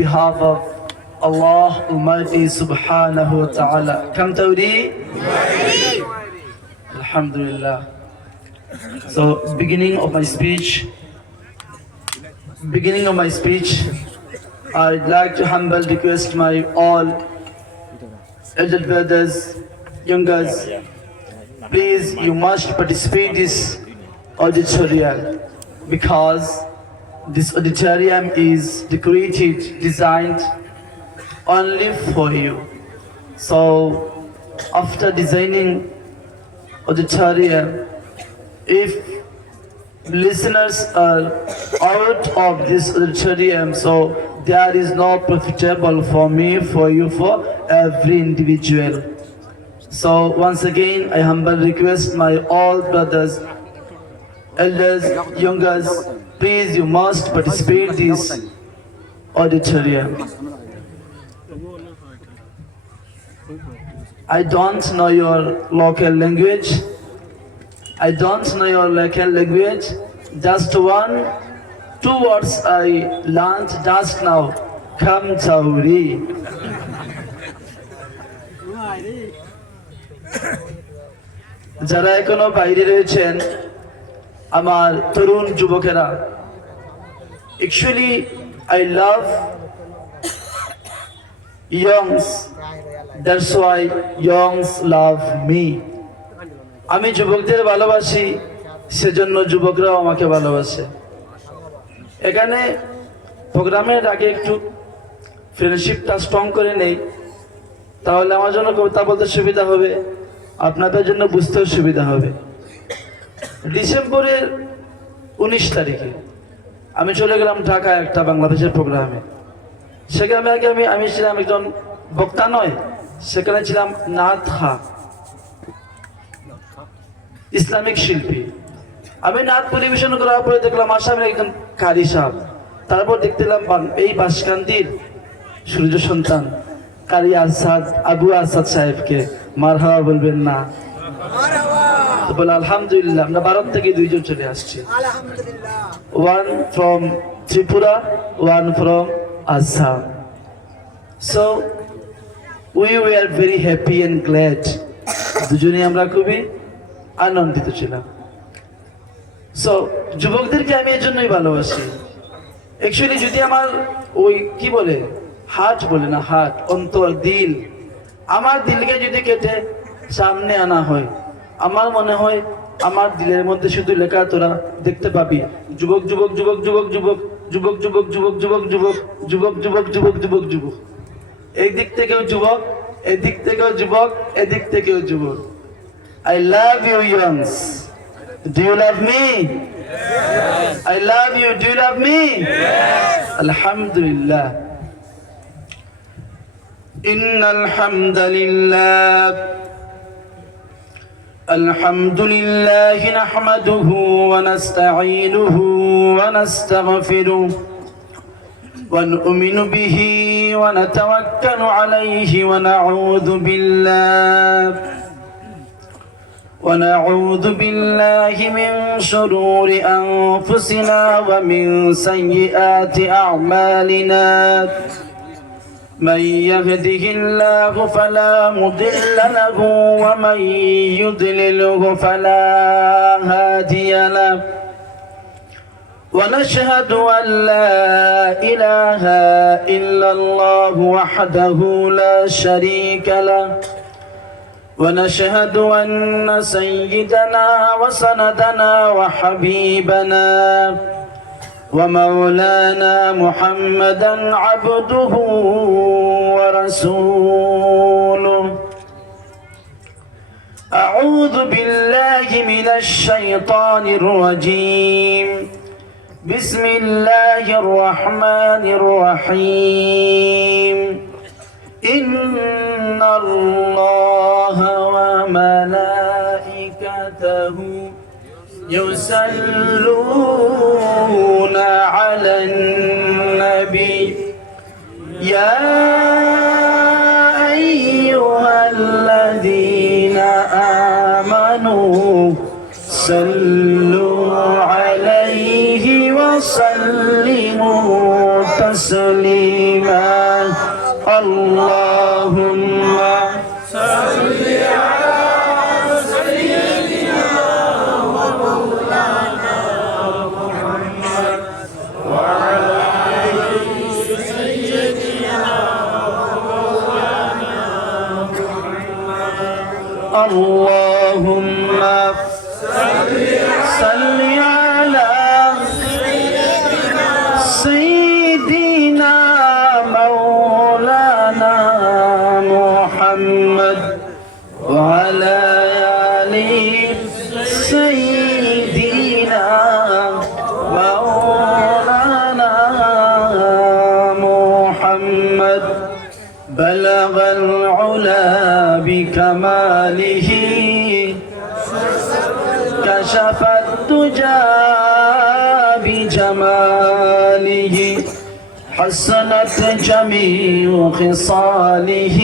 behalf of Allah Almighty Subhanahu wa Ta'ala. Come Tawri? Alhamdulillah. So beginning of my speech, I'd like to humble request my all elder brothers, youngers, please you must participate this auditorium because this auditorium is decorated, designed only for you. So after designing auditorium, if listeners are out of this auditorium, so there is no profitable for me, for you, for every individual. So once again, I humble request my all brothers, elders, youngers, please you must participate this auditorium. I don't know your local language. Just two words I learned just now. Come Tawri. যারা এখনো বাইরে রয়েছেন আমার তরুণ যুবকেরা, actually I love youngs, that's why youngs love me. আমি যুবকদের ভালোবাসি, সেজন্য যুবকরাও আমাকে ভালোবাসে। এখানে প্রোগ্রামের আগে একটু ফ্রেন্ডশিপটা স্ট্রং করে নেই, তাহলে আমার জন্য কথা বলতে সুবিধা হবে, আপনাদের জন্য বুঝতেও সুবিধা হবে। ডিসেম্বরের 19 তারিখে আমি চলে গেলাম ঢাকায় একটা বাংলাদেশের প্রোগ্রামে। সেখানে আগে আমি ছিলাম একজন বক্তা নয়, সেখানে ছিলাম নাথা, ইসলামিক শিল্পী। আমি নাচ পরিবেশন করার পরে দেখলাম আসামের একজন কারি সাহেব, তারপর দেখলাম এই বাসকান্দির সূর্য সন্তান কারি আসাদ, আবু আসাদ সাহেবকে। মারহাবা বলবেন না? বলে আলহামদুলিল্লাহ, আমরা ভারত থেকে দুইজন চলে আসছি, one from Tripura, one from Assam. So we were very happy and glad, দুজনেই আমরা খুবই আনন্দিত ছিলাম। সো যুবকদেরকে আমি এর জন্যই ভালোবাসি। অ্যাকচুয়ালি যদি আমার ওই কি বলে হার্ট বলে না, হার্ট, অন্তর, দিল, আমার দিলকে যদি কেটে সামনে আনা হয়, আমার মনে হয় আমার দিলের মধ্যে শুধু লেখা তোরা দেখতে পাবি যুবক যুবক যুবক যুবক যুবক যুবক যুবক যুবক যুবক যুবক যুবক যুবক যুবক যুবক যুবক, এই দিক থেকেও যুবক, এদিক থেকেও যুবক, এদিক থেকেও যুবক। I love you youngs. Do you love me? Yes. I love you. Do you love me? Yes. Alhamdulillah. Innal hamdalillah. Alhamdulillah nahmaduhu wa nasta'inuhu wa nastaghfiruh wa nu'minu bihi wa natawakkalu alayhi wa na'udhu بالله من شرور أنفسنا ومن سيئات أعمالنا. من يهده الله فلا مضل له ومن يضلله فلا هادي له. ونشهد أن لا إله إلا الله وحده لا شريك له. ونشهد أن سيدنا وسندنا وحبيبنا ومولانا محمدا عبده ورسوله. أعوذ بالله من الشيطان الرجيم. بسم الله الرحمن الرحيم. إن الله وملائكته يصلون على النبي يا أيها الذين آمنوا صلوا عليه وسلموا تسليما. الرحمن اللهم صل على سيدنا ومولانا محمد وعلى آل سيدنا ومولانا محمد اللهم صل على سيدنا مولانا محمد وعلى آل سيدنا مولانا محمد بلغ العلا بكماله كشف الدجى بجماله حسنت جميع خصاله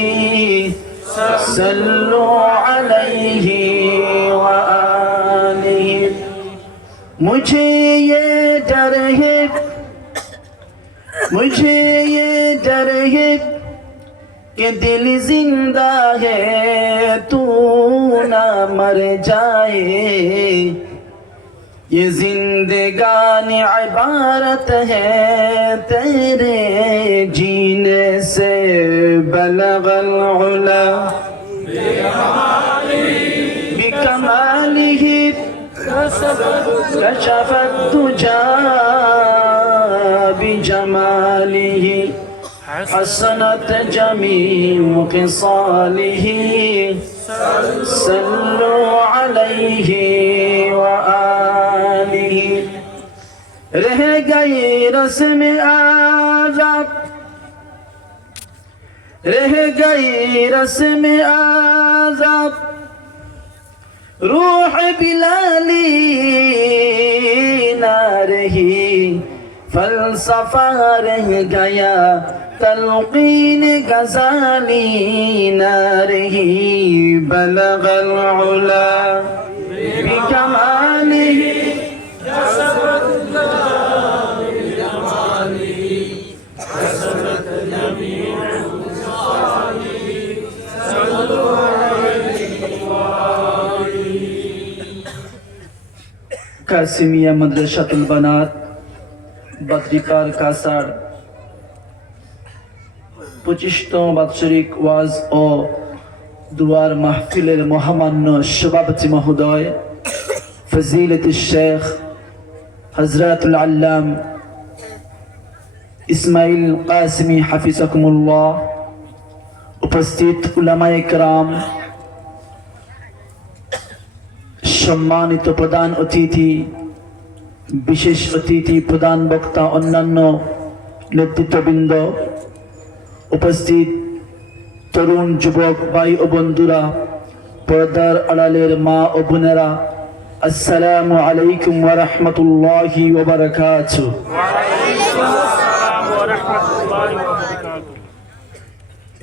صلوا عليه وآله मुझे ये डर है कि दिल जिंदा है तू ना मर जाए ये जिंदगानी इबारत है तेरे जीने से बलगल उला बिकमालिही कशफत दुजा बिजमालिही हसनत जमीउ खिसालिही सल्लु अलैहि व आलिहि रह गई रस्म आज़ाद रह गई रस्म आज़ाद रूह बिलाली ना रही फलसफा रह गया तलकीन गजाली ना रही बलगल उला बिकमालिही কাসিমিয়া মাদ্রাসাতুল বানাত বদ্রিপাড় কাসার 25তম বাৎসরিক ওয়াজ ও দুয়ার মাহফিলের মহামান্য সভাপতি মহোদয় ফজিলত শেখ হযরতুল আল্লাম ইসমাইল কাসিমি হাফিজাকুমুল্লাহ, উপস্থিত উলামায়ে কেরাম, সম্মানিত প্রধান অতিথি, বিশেষ অতিথি, প্রধান বক্তা, অন্যান্য নেতৃত্ববৃন্দ, উপস্থিত তরুণ যুবক ভাই ও বন্ধুরা, পর্দার আড়ালের মা ও বোনেরা, আসসালামু আলাইকুম ওয়া রাহমাতুল্লাহি ওয়া বারাকাতুহু।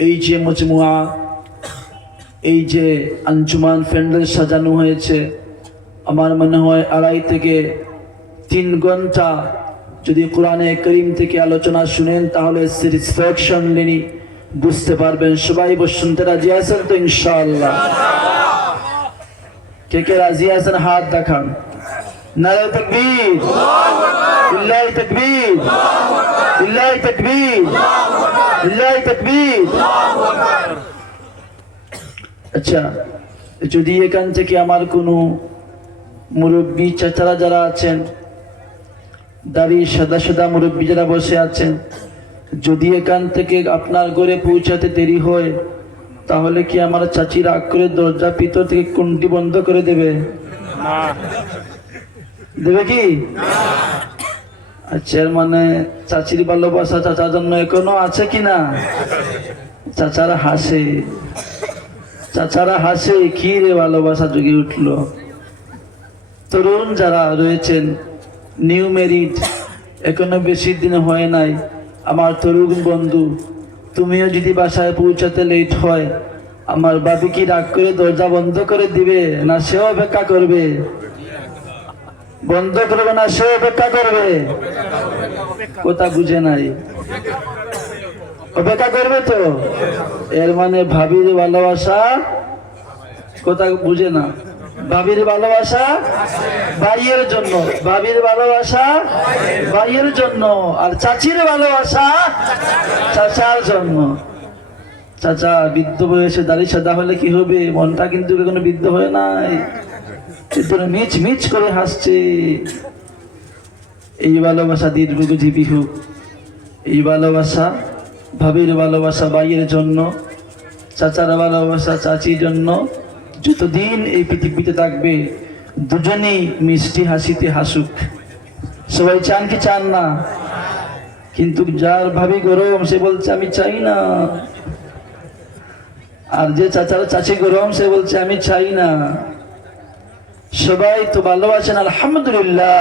এই যে মজমুয়া, এই যে আঞ্জুমান প্যান্ডেল সাজানো হয়েছে, আমার মনে হয় 2.5 থেকে 3 ঘন্টা যদি কোরআনে করিম থেকে আলোচনা শুনেন তাহলে স্যাটিসফ্যাকশন নিয়ে বুঝতে পারবেন। সবাই শুনতে রাজি আছেন তো ইনশাআল্লাহ? কে কে রাজি আছেন হাত দেখান। নারে তাকবীর, লিল্লাহি তাকবীর, লিল্লাহি তাকবীর, লিল্লাহি তাকবীর। আচ্ছা, যদি এখান থেকে আমার কোনো মুরব্বী চাচারা যারা আছেন, দাড়ি সাদা সাদা মুরব্বী যারা বসে আছেন, যদি এখান থেকে আপনার ঘরে পৌঁছাতে দেরি হয় তাহলে কি আমার চাচি রাগ করে দরজা ভিতর থেকে কুণ্ডি বন্ধ করে দেবে? দেবে কি? আচ্ছা, মানে চাচির ভালোবাসা চাচার জন্য এখনো আছে কিনা? চাচারা হাসে, চাচারা হাসে, কি রে ভালোবাসা জেগে উঠলো। তরুণ যারা রয়েছেন, নিউ ম্যারিড, এখনো বেশি দিন হয় নাই, আমার তরুণ বন্ধু, তুমিও যদি বাসায় পৌঁছাতে লেট হয়, আমার বাবি কি রাগ করে দরজা বন্ধ করে দিবে না সেও অপেক্ষা করবে? বন্ধ করবে না সেও অপেক্ষা করবে? কথা বুঝে নাই। অপেক্ষা করবে তো? এর মানে ভাবির ভালোবাসা কোথাও বুঝে না। ভাবির ভালোবাসা ভাইয়ের জন্য, ভাবির ভালোবাসা ভাইয়ের জন্য, আর চাচির ভালোবাসা চাচার জন্য। চাচা বৃদ্ধ বয়সে দাড়ি সাদা হলে কি হবে? মনটা কিন্তু এখনো বৃদ্ধ হয়ে নাই, মিচ মিচ করে হাসছে। এই ভালোবাসা দীর্ঘজীবী হোক। এই ভালোবাসা ভাবির ভালোবাসা ভাইয়ের জন্য, চাচার ভালোবাসা চাচির জন্য। যতদিন এই পৃথিবীতে থাকবে দুজনেই মিষ্টি হাসিতে হাসুক। সবাই চান কি চান না? কিন্তু যার ভাবি গরম সে বলছে আমি চাই না, আর যে চাচার চাচি গরম সে বলছে আমি চাই না। সবাই তো ভালোবাসেন আলহামদুলিল্লাহ।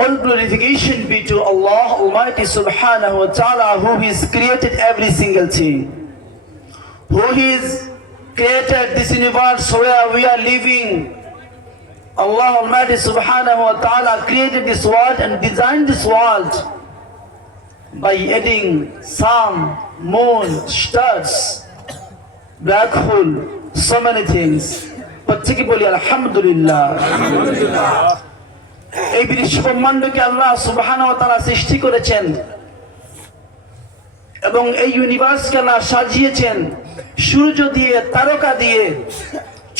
All glorification be to Allah Almighty Subhanahu wa Ta'ala, who has created every single thing, who has created this universe where we are living. Allah Almighty Subhanahu wa Ta'ala created this world and designed this world by adding sun, moon, stars, black hole, so many things. Particularly Alhamdulillah. এই বিশ্ব ব্রহ্মাণ্ডকে আল্লাহ সুবহানাহু ওয়া তাআলা সৃষ্টি করেছেন এবং এই ইউনিভার্সকে আল্লাহ সাজিয়েছেন সূর্য দিয়ে, তারকা দিয়ে,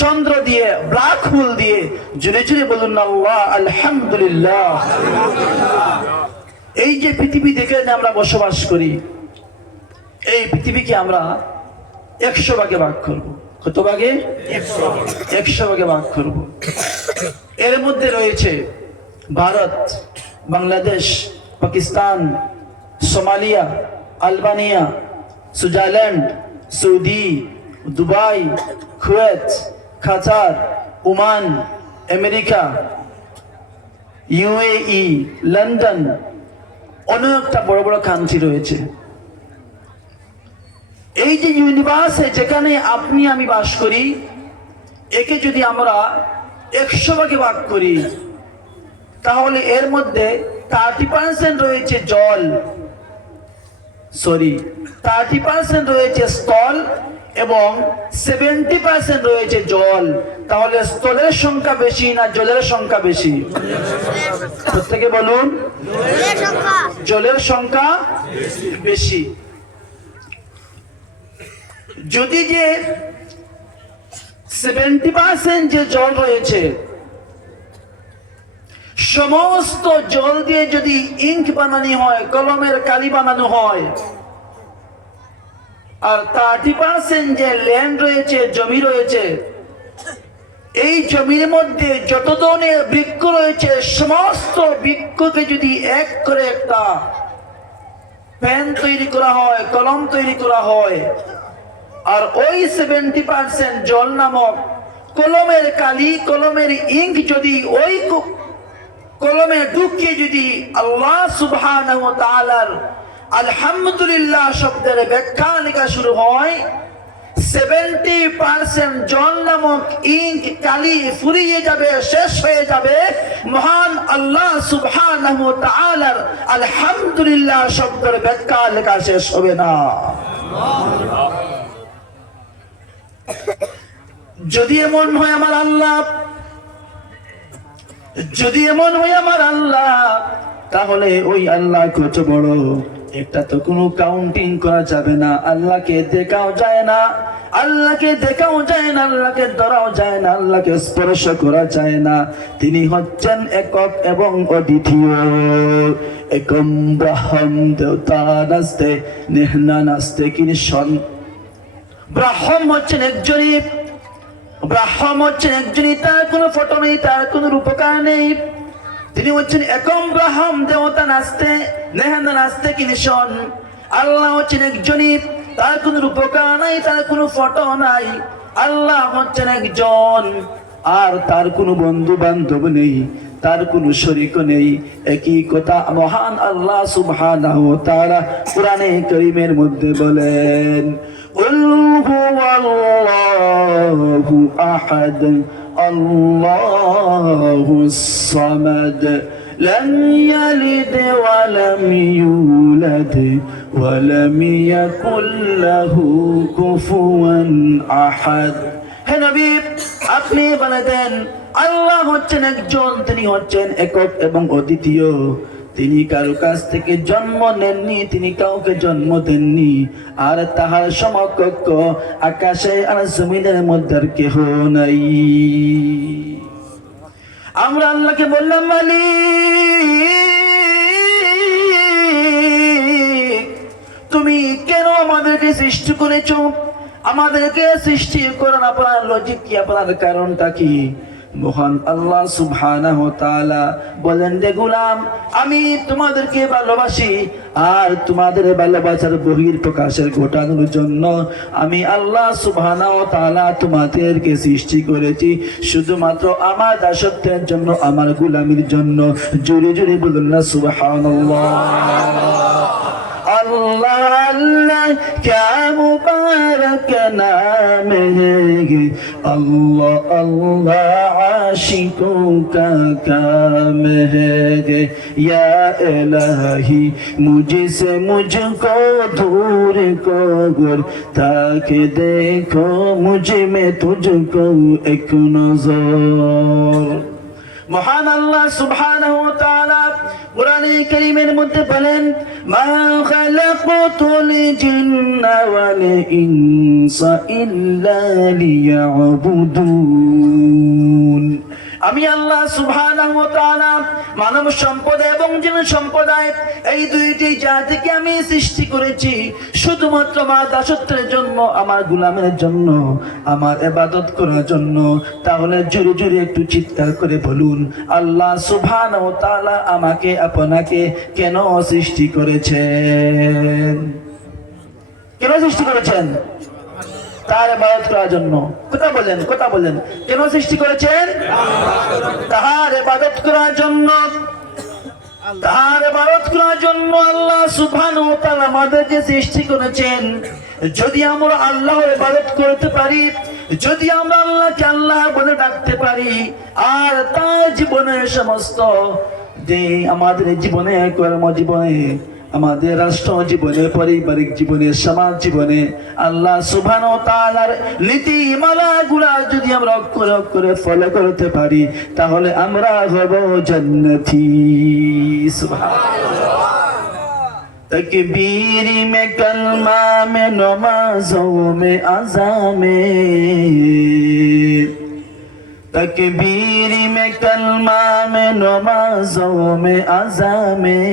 চন্দ্র দিয়ে, ব্ল্যাক হোল দিয়ে। জুড়ে জুড়ে বলুন আল্লাহ আলহামদুলিল্লাহ। এই যে পৃথিবী দেখে আমরা বসবাস করি, এই পৃথিবীকে আমরা 100 ভাগে ভাগ করব। কত ভাগে? 100 ভাগে ভাগ করব। এর মধ্যে রয়েছে Bharat, Bangladesh, Pakistan, Somalia, Albania, Switzerland, Saudi, Dubai, Kuwait, Qatar, Oman, America, UAE, London, অনেকটা বড় বড় কান্ট্রি রয়েছে। এই যে ইউনিভার্সে যেখানে আপনি আমি বাস করি, একে যদি আমরা 100 ভাগে ভাগ করি, তাহলে এর মধ্যে 30% রয়েছে জল, 30% রয়েছে স্থল এবং 70% রয়েছে জল। তাহলে স্থলের সংখ্যা বেশি না জলের সংখ্যা বেশি? প্রত্যেকে বলুন, জলের সংখ্যা বেশি। যদি যে 70% যে জল রয়েছে, সমস্ত জল দিয়ে যদি ইঙ্ক বানানো হয়, কলমের কালি বানানো হয়, আর 30% যে ল্যান্ড রয়েছে, জমি রয়েছে, এই জমির মধ্যে যত ধরনের বৃক্ষ রয়েছে, সমস্ত বৃক্ষকে যদি এক করে একটা পেন তৈরি করা হয়, কলম তৈরি করা হয়, আর ওই 70% জল নামক কলমের কালি, কলমের ইঙ্ক যদি ওই কলমে ঢুকিয়ে যদি আল্লাহ সুবহানাহু ওয়া তাআলার আলহামদুলিল্লাহ শব্দের ব্যাখ্যা লেখা শুরু হয়, 70% জল নামক ইঙ্ক কালি ফুরিয়ে যাবে, শেষ হয়ে যাবে। মহান আল্লাহ সুবহানাহু ওয়া তাআলার আলহামদুলিল্লাহ শব্দের ব্যাখ্যা লেখা শেষ হবে না। যদি এমন হয় আমার আল্লাহ, যদি এমন হয় আমার আল্লাহ, তাহলে ওই আল্লাহ কত বড়, একটা তো কোনো কাউন্টিং করা যাবে না। আল্লাহকে দেখাও যায় না, আল্লাহকে দেখাও যায় না, আল্লাহকে ধরাও যায় না, আল্লাহকে স্পর্শ করা যায় না। তিনি হচ্ছেন একক এবং অদ্বিতীয়। একম ব্রহ্ম দেবতা নাস্তে নেহনা নাস্তে কিনিশন। ব্রহ্ম হচ্ছেন একজনই, ব্রহ্ম হচ্ছেন একজনই, তার কোনো ফটো নেই, তার কোনো রূপকার নেই। তিনি হচ্ছেন একম ব্রহ্ম দেবতা নাস্তে নেহনা নাস্তে কিনিশন। আল্লাহ হচ্ছেন একজনই, তার কোনো রূপকার নাই, তার কোনো ফটো নাই। আল্লাহ হচ্ছেন একজন, আর তার কোনো বন্ধু বান্ধব নেই, তার কোনো শরীক নেই। একই কথা মহান আল্লাহ সুবহানাহু ওয়া তাআলা কোরআনে কারীমের মধ্যে বলেন, কুল হুয়াল্লাহু আহাদ আল্লাহুস সামাদ لم يلد ولم يولد ولم يكن له كفوا أحد হে নবী আপনি বলে দেন আল্লাহ হচ্ছেন একজন, তিনি হচ্ছেন একক এবং অদ্বিতীয়। তিনি কারো কাছ থেকে জন্ম নেননি, তিনি কাউকে জন্ম দেননি, আর তাহার সমকক্ষ আকাশে আর জমিনের মধ্যে আর কেহ নাই। আমরা আল্লাহকে বললাম মালিক তুমি কেন আমাদেরকে সৃষ্টি করেছো? আমাদেরকে সৃষ্টি করার আপনার লজিক কি, আপনার কারণটা কি? মহান আল্লাহ সুবহানাহু ওয়া তাআলা বলেন, রে গোলাম আমি তোমাদেরকে ভালোবাসি, আর তোমাদের ভালোবাসার বহির প্রকাশের ঘটানোর জন্য আমি আল্লাহ সুবহানাহু ওয়া তাআলা তোমাদেরকে সৃষ্টি করেছি শুধুমাত্র আমার দাসত্বের জন্য, আমার গোলামির জন্য। জোরে জোরে বলুন না সুবহানাল্লাহ। अल्लाह अल्लाह क्या मुबारक नाम है, अल्लाह अल्लाह आशिकों का काम है। या इलाही मुझसे मुझको दूर कर, ताकि देखो मुझ में तुझको एक नजर। মহান আল্লাহ সুবহানাহু ওয়া তাআলা কুরআনে কারীমের মধ্যে বলেন, মা খালাকাতুল জিন্না ওয়াল ইনসা ইল্লা লিয়াবুদুন। আমি আল্লাহ সুবহানাহু ওয়া তাআলা মানব সম্প্রদায় এবং জিন সম্প্রদায় এই দুইটি জাতিকে আমি সৃষ্টি করেছি শুধুমাত্র আমার দাসত্বের জন্য, আমার গোলামের জন্য, আমার ইবাদত করার জন্য। তাহলে জোরে জোরে একটু চিৎকার করে বলুন, আল্লাহ সুবহানাহু ওয়া তাআলা আমাকে আপনাকে কেন সৃষ্টি করেছেন? কেন সৃষ্টি করেছেন? তার ইবাদত করার জন্য। কথা বলেন, কথা বলেন, কেন সৃষ্টি করেছেন? তার ইবাদত করার জন্য। তার ইবাদত করার জন্য আল্লাহ সুবহানাহু ওয়া তাআলা আমাদেরকে সৃষ্টি করেছেন। যদি আমরা আল্লাহর ইবাদত করতে পারি, যদি আমরা আল্লাহকে আল্লাহ বলে ডাকতে পারি, আর তার জীবনের সমস্ত যে আমাদের জীবনে, কর্মজীবনে, আমাদের রাষ্ট্র জীবনে, পারিবারিক জীবনে, সমাজ জীবনে আল্লাহ সুবহানাহু ওয়া তাআলার নীতিমালাগুলা যদি আমরা অক্ষরে অক্ষরে ফলো করতে পারি, তাহলে আমরা হব জান্নাতি। সুবহানাল্লাহ। तकबीर में कलमा में नमाजों में अज़ा में, तकबीर में कलमा में नमाजों में अज़ा में,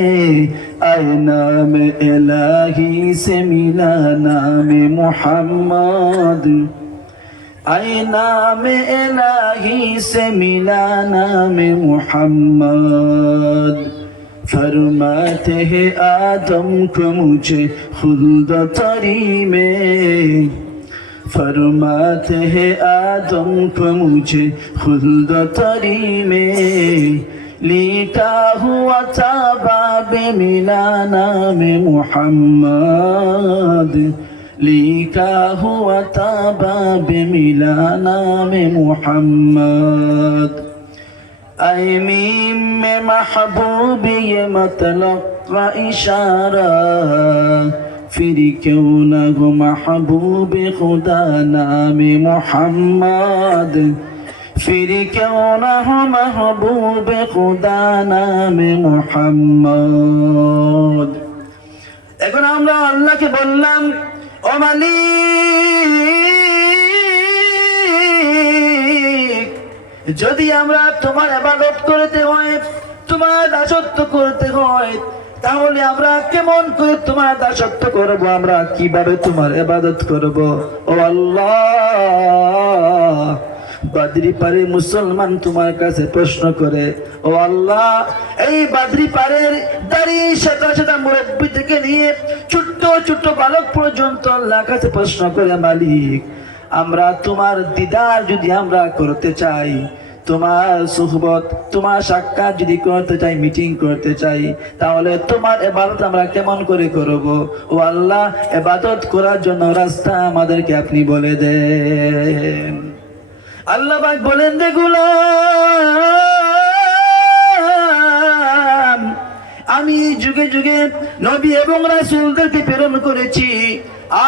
आए नाम इलाही से मिला नाम मुहम्मद, आए नाम इलाही से मिला नाम मुहम्मद। फरमाते हैं आदम को मुझे खुल्द तरी में, फरमाते हैं आदम को मुझे खुल्द तरी में, लिखा हुआ था बाबे मिला नाम मुहम्मद, लिखा हुआ था बाबे मिला नाम मुहम्मद। ऐ मीम में महबूब ये मतलब का इशारा, फिर क्यों न हो महबूब खुदा नाम मोहम्मद, फिर क्यों न हो महबूब खुदा नाम मोहम्मद। এখন আমরা আল্লাহকে বললাম, ও মালিক যদি আমরা তোমার ইবাদত করতে হয়, তোমার দাসত্ব করতে হয়, তাহলে আমরা কেমন করে তোমার দাসত্ব করব? আমরা কিভাবে তোমার ইবাদত করব? ও আল্লাহ, বাদরি পারে মুসলমান তোমার কাছে প্রশ্ন করে, ও আল্লাহ এই বাদরি পারের দাড়ি সাদা সাদা মুরব্বী থেকে নিয়ে ছোট্ট ছোট্ট বালক পর্যন্ত আল্লাহর কাছে প্রশ্ন করে, মালিক আমরা তোমার দিদার যদি আমরা করতে চাই, তোমার সুহবত, তোমার সাক্ষাৎ যদি করতে চাই, মিটিং করতে চাই, তাহলে তোমার ইবাদত আমরা কেমন করে করব? ও আল্লাহ, ইবাদত করার জন্য রাস্তা আমাদেরকে আপনি বলে দেন। আল্লাহ পাক বলেন, রে গোলাম আমি যুগে যুগে নবী এবং রাসূলদেরকে প্রেরণ করেছি,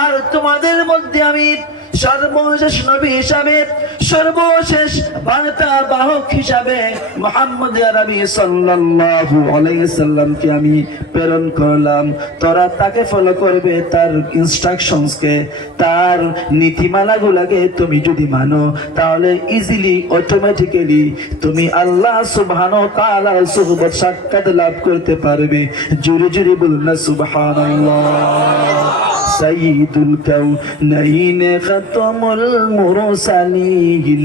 আর তোমাদের মধ্যে আমি সর্বশেষ নবী হিসাবে, সর্বশেষ বার্তা বাহক হিসাবে মুহাম্মদ আরবি সাল্লাল্লাহু আলাইহি সাল্লামকে আমি প্রেরণ করলাম। তোরা তাকে ফলো করবে, তার ইনস্ট্রাকশনসকে, তার নীতিমালাগুলোকে তুমি যদি মানো, তাহলে ইজিলি অটোমেটিক্যালি তুমি আল্লাহ সুবহানাহু ওয়া তাআলার সুহবত সাক্ষাৎ লাভ করতে পারবে। জোরে জোরে বলুন না সুবহানাল্লাহ। সাইয়্যিদুল কাউনাইন খাতামুল মুরসালিন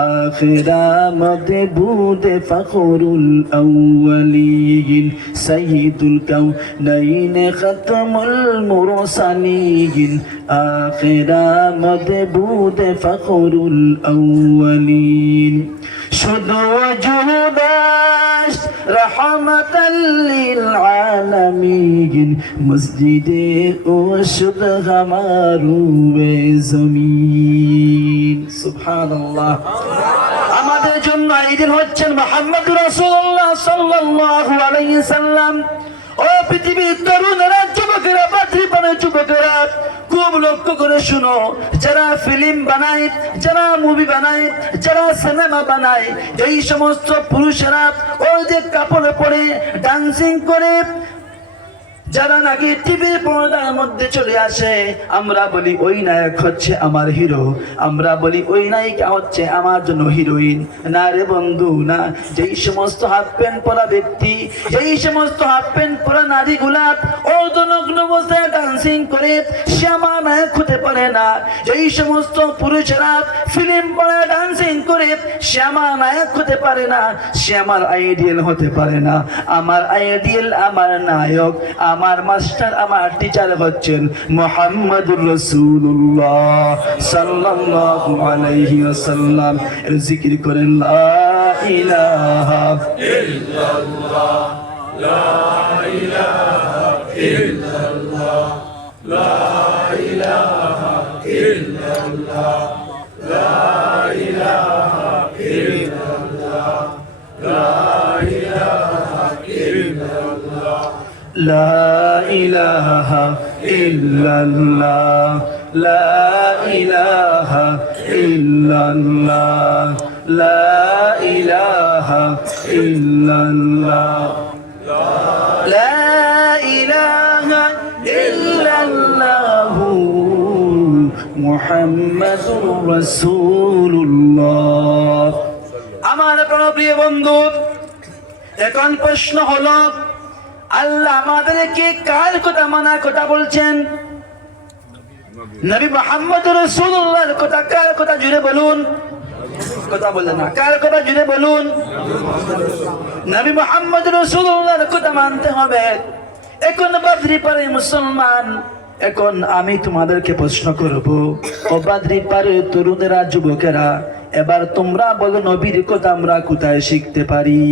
আখিরা মাদবুদ ফখরুল আউয়ালিন। সাইয়্যিদুল কাউনাইন খাতামুল মুরসালিন আখিরা মাদবুদ ফখরুল আউয়ালিন। শুধু জুদাস রহমাতাল লিল আলামিন, মসজিদে ও শুদ হামারু জমিন। সুবহানাল্লাহ। আমাদের জন্য ঈদ হচ্ছেন মুহাম্মদুর রাসূলুল্লাহ সাল্লাল্লাহু আলাইহি সাল্লাম। ও পৃথিবীর তরুণরা, যুবকেরা, বাদ্রিপানের যুবকেরা, খুব লক্ষ্য করে শুনো। যারা ফিল্ম বানায়, যারা মুভি বানায়, যারা সিনেমা বানায়, এই সমস্ত পুরুষেরা ওই যে কাপড়ে পরে ডান্সিং করে যারা নাকি টিভির পর্দার মধ্যে চলে আসে, আমরা বলি ওই নায়ক হচ্ছে আমার হিরো, আমরা বলি ওই নায়িকা হচ্ছে আমার জন্য হিরোইন। না রে বন্ধু, না। যেই সমস্ত হাফ প্যান্ট পরা ব্যক্তি, যেই সমস্ত হাফ প্যান্ট পরা নারীগুলা অর্ধনগ্ন অবস্থায় ডান্সিং করে, সে আমার নায়ক হতে পারে না। যেই সমস্ত পুরুষেরা ফিল্ম পরা ডান্সিং করে, সে আমার নায়ক হতে পারে না, সে আমার আইডিয়াল হতে পারে না। আমার আইডিয়াল, আমার নায়ক, আমার মাস্টার, আমার টিচার হচ্ছেন মুহাম্মদুর রাসূলুল্লাহ সাল্লাল্লাহু আলাইহি ওয়াসাল্লাম। এর জিকির করেন লা ইলাহা ইল্লাল্লাহ, লা ইলাহা ইল্লাল্লাহ, লা ইলাহা ইল্লাল্লাহ, লা ইলাহা ইল্লাল্লাহ, লা ইলাহা ইল্লাল্লাহ, লা ইলাহা ইল্লাল্লাহ, লা ইলাহা ইল্লাল্লাহ, লা ইলাহা ইল্লাল্লাহ, লা ইলাহা ইল্লাল্লাহ মুহাম্মাদুর রাসূলুল্লাহ। আমার প্রিয় বন্ধু, এখন প্রশ্ন হলো, আল্লাহ আমাদেরকে কার কথা মানার কথা বলছেন? নবী মুহাম্মদুর রাসূলুল্লাহর কথা। কার কথা জুড়ে বলুন? কথা বলে না। কার কথা জুড়ে বলুন? নবী মুহাম্মদুর রাসূলুল্লাহর কথা মানতে হবে। এখন বাদ্রিপাড়ে মুসলমান, এখন আমি তোমাদেরকে প্রশ্ন করব, ও বাদ্রিপাড়ে তরুণেরা, যুবকেরা, এবার তোমরা বলো নবীর কথা আমরা কোথায় শিখতে পারি?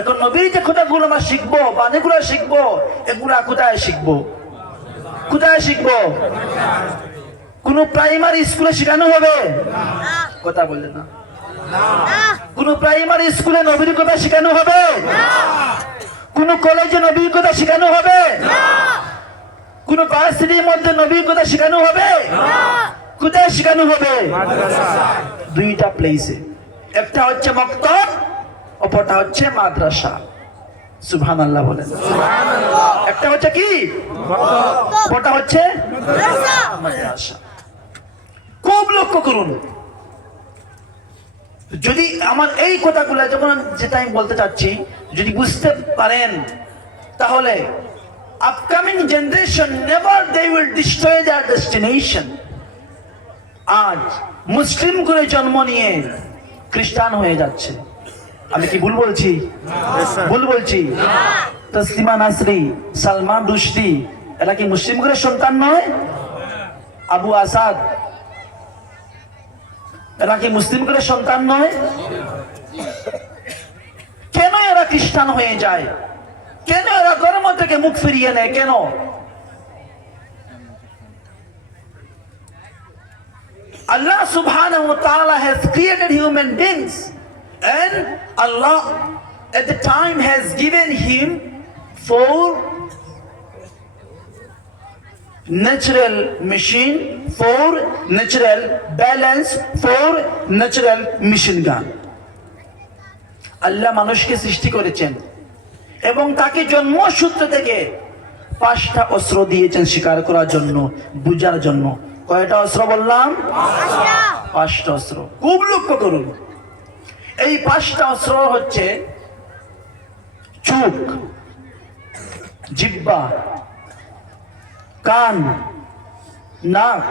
এখন নবীর যে কথাগুলো আমরা শিখবো, বাণীগুলো শিখবো, এগুলা কোথায় শিখবো? কোথায় শিখবো? কোন প্রাইমারি স্কুলে শেখানো হবে? কথা বললেন না। কোন প্রাইমারি স্কুলে নবীর কথা শেখানো হবে? কোন কলেজে নবীর কথা শেখানো হবে? কোন ভার্সিটির মধ্যে নবীর কথা শেখানো হবে? কোথায় শেখানো হবে? দুইটা প্লেসে। একটা হচ্ছে মক্তব, অপরটা হচ্ছে মাদ্রাসা। সুবহানাল্লাহ বলেন। একটা হচ্ছে কি? অপরটা হচ্ছে মাদ্রাসা। খুব লক্ষ্য করুন। যদি আমার এই কথাগুলো, যখন যেটা আমি বলতে চাচ্ছি, যদি বুঝতে পারেন, তাহলে upcoming generation never they will destroy their destination. আজ মুসলিম করে জন্ম নিয়ে খ্রিস্টান হয়ে যাচ্ছে। আমি কি ভুল বলছি? ভুল বলছি? তসলিমা নাসরি, সালমান রুশদি, এরা কি মুসলিম করে সন্তান নয়? আবু আসাদ, এরা কি মুসলিম করে সন্তান নয়? কেন এরা খ্রিস্টান হয়ে যায়? কেন এরা ধর্ম থেকে মুখ ফিরিয়ে নেয়? কেন? Allah subhanahu wa ta'ala has created human beings, and Allah at the time has given him 4 natural machine, 4 natural balance, 4 natural machine gun. আল্লাহ মানুষকে সৃষ্টি করেছেন এবং তাকে জন্মসূত্র থেকে 5টা অস্ত্র দিয়েছেন শিকার করার জন্য, বুঝার জন্য। কয়টা অস্ত্র বললাম? 5টা অস্ত্র। খুব লক্ষ্য করুন, এই 5টা অস্ত্র হচ্ছে চোখ, জিহ্বা, কান, নাক,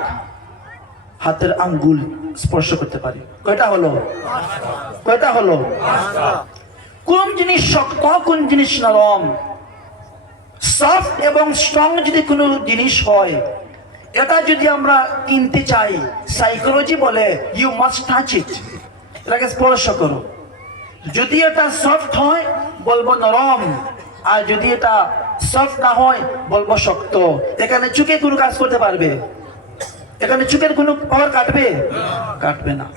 হাতের আঙ্গুল স্পর্শ করতে পারি। কয়টা হলো? কয়টা হলো? কোন জিনিস শক্ত, কোন জিনিস নরম, সফট এবং স্ট্রং যদি কোনো জিনিস হয়, এটা যদি আমরা কিনতে চাই, সাইকোলজি বলে ইউ মাস্ট টাচ ইট, এটাকে স্পর্শ করো। যদি এটা সফট হয় বলবো নরম, আর যদি এটা সফট না হয় বলবো শক্ত। এখানে চোখে কোনো কাজ করতে পারবে? এখানে চোখের কোনো পাওয়ার কাটবে? কাটবে না।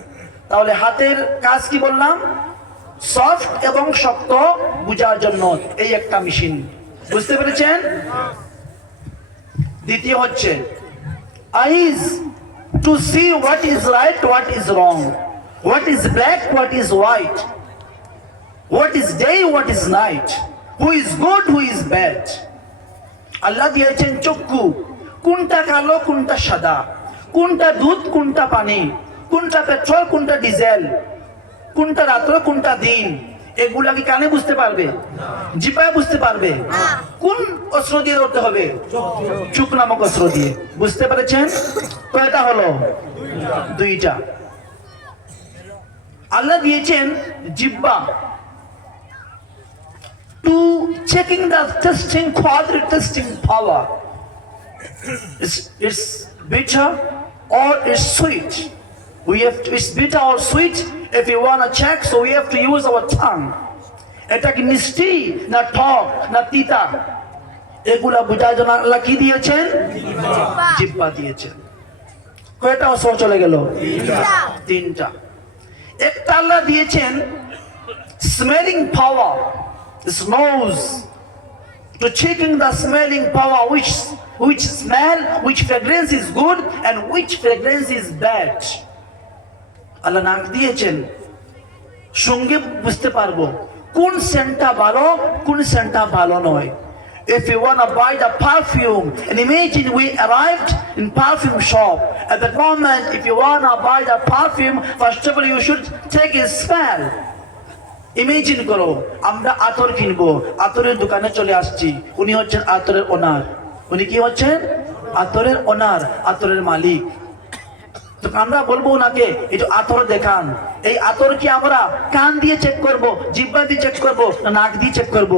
তাহলে হাতের কাজ কি বললাম? সফট এবং শক্ত বুঝার জন্য এই একটা মেশিন। বুঝতে পেরেছেন? দ্বিতীয় হচ্ছে eyes, to see what is right, what is wrong, what is black, what is white, what is day, what is night, who is good, who is bad. আল্লাহ দিয়েছেন চক্ষু, কোনটা কালো, কোনটা সাদা, কোনটা দুধ, কোনটা পানি, কোনটা পেট্রোল, কোনটা ডিজেল, কোনটা রাত্র, কোনটা দিন। এগুলা কি কানে বুঝতে পারবে? জিপায় বুঝতে পারবে? কোন অস্ত্র দিয়ে ধরতে হবে? চোখ নামক অস্ত্র দিয়ে। বুঝতে পেরেছেন? কয়টা হলো? 2টা। আল্লাহ দিয়েছেন জিহ্বা, to checking the testing quality, testing power, it's bitter or it's sweet. We have to, it's bitter or sweet. If you want to check, so we have to use our tongue. এটা কি মিষ্টি না টক না তিতা, এগুলা বুঝার জন্য আল্লাহ কি দিয়েছেন? জিহ্বা দিয়েছেন। কয়টা অস্ত্র চলে গেল? 3টা। একটা আল্লাহ দিয়েছেন smelling power, this nose, to checking the smelling power, which smell, which fragrance is good and which fragrance is bad. আল্লাহ নাক দিয়েছেন, সঙ্গে বুঝতে পারবো কোন সেন্টটা ভালো, কোন সেন্টটা ভালো নয়। If you want to buy the perfume, and imagine we arrived in perfume shop. At that moment, if you want to buy the perfume, first of all you should take a smell. Imagine করো, আমরা আতর কিনবো, আতরের দোকানে চলে আসছি, উনি হচ্ছেন আতরের ওনার। উনি কি হচ্ছেন? আতরের ওনার, আতরের মালিক। তো আমরা বলবো ওনাকে একটু আতর দেখান। এই আতর কি আমরা কান দিয়ে চেক করব, জিহ্বা দিয়ে চেক করব, না নাক দিয়ে চেক করব?